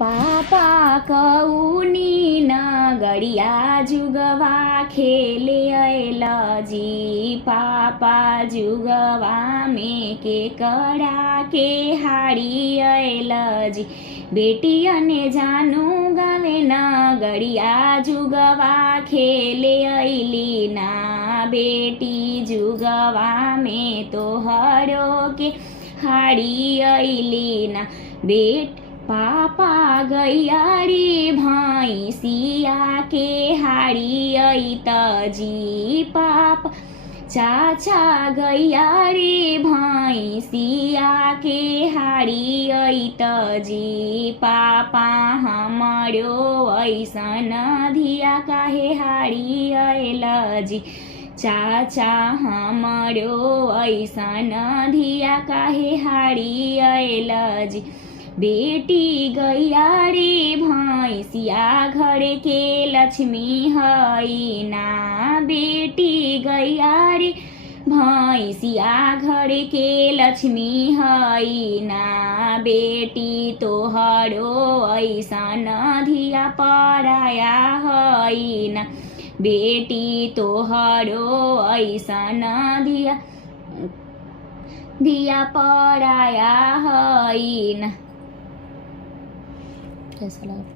पापा कौनी नगरिया जुगवा खेले अयलजी। पापा जुगवा में के कड़ा के हाड़ी अयलजी। बेटियने जानु गावे नगरिया जुगवा खेले अइली ना। बेटी जुगवा में तोहरो के हाड़ी अइली ना। पापा गैयारी भैंसिया के हाड़ी अइतजी। पापा चाचा गैयारी भैंसिया के हाड़ी अइतजी। पापा हमरो ऐसन धिया काहे हाड़ी अइलजी। चाचा हमरो ऐसन धिया काहे हाड़ी अइलजी। बेटी गैयारी भैंसिया घर के लक्ष्मी हई ना। बेटी गैयारी भैंसिया घर के लक्ष्मी हई ना। बेटी तोहरो ऐसन धिया पराया हई ना। बेटी तोहरो ऐसन धिया पराया हई ना। कैसा लगा?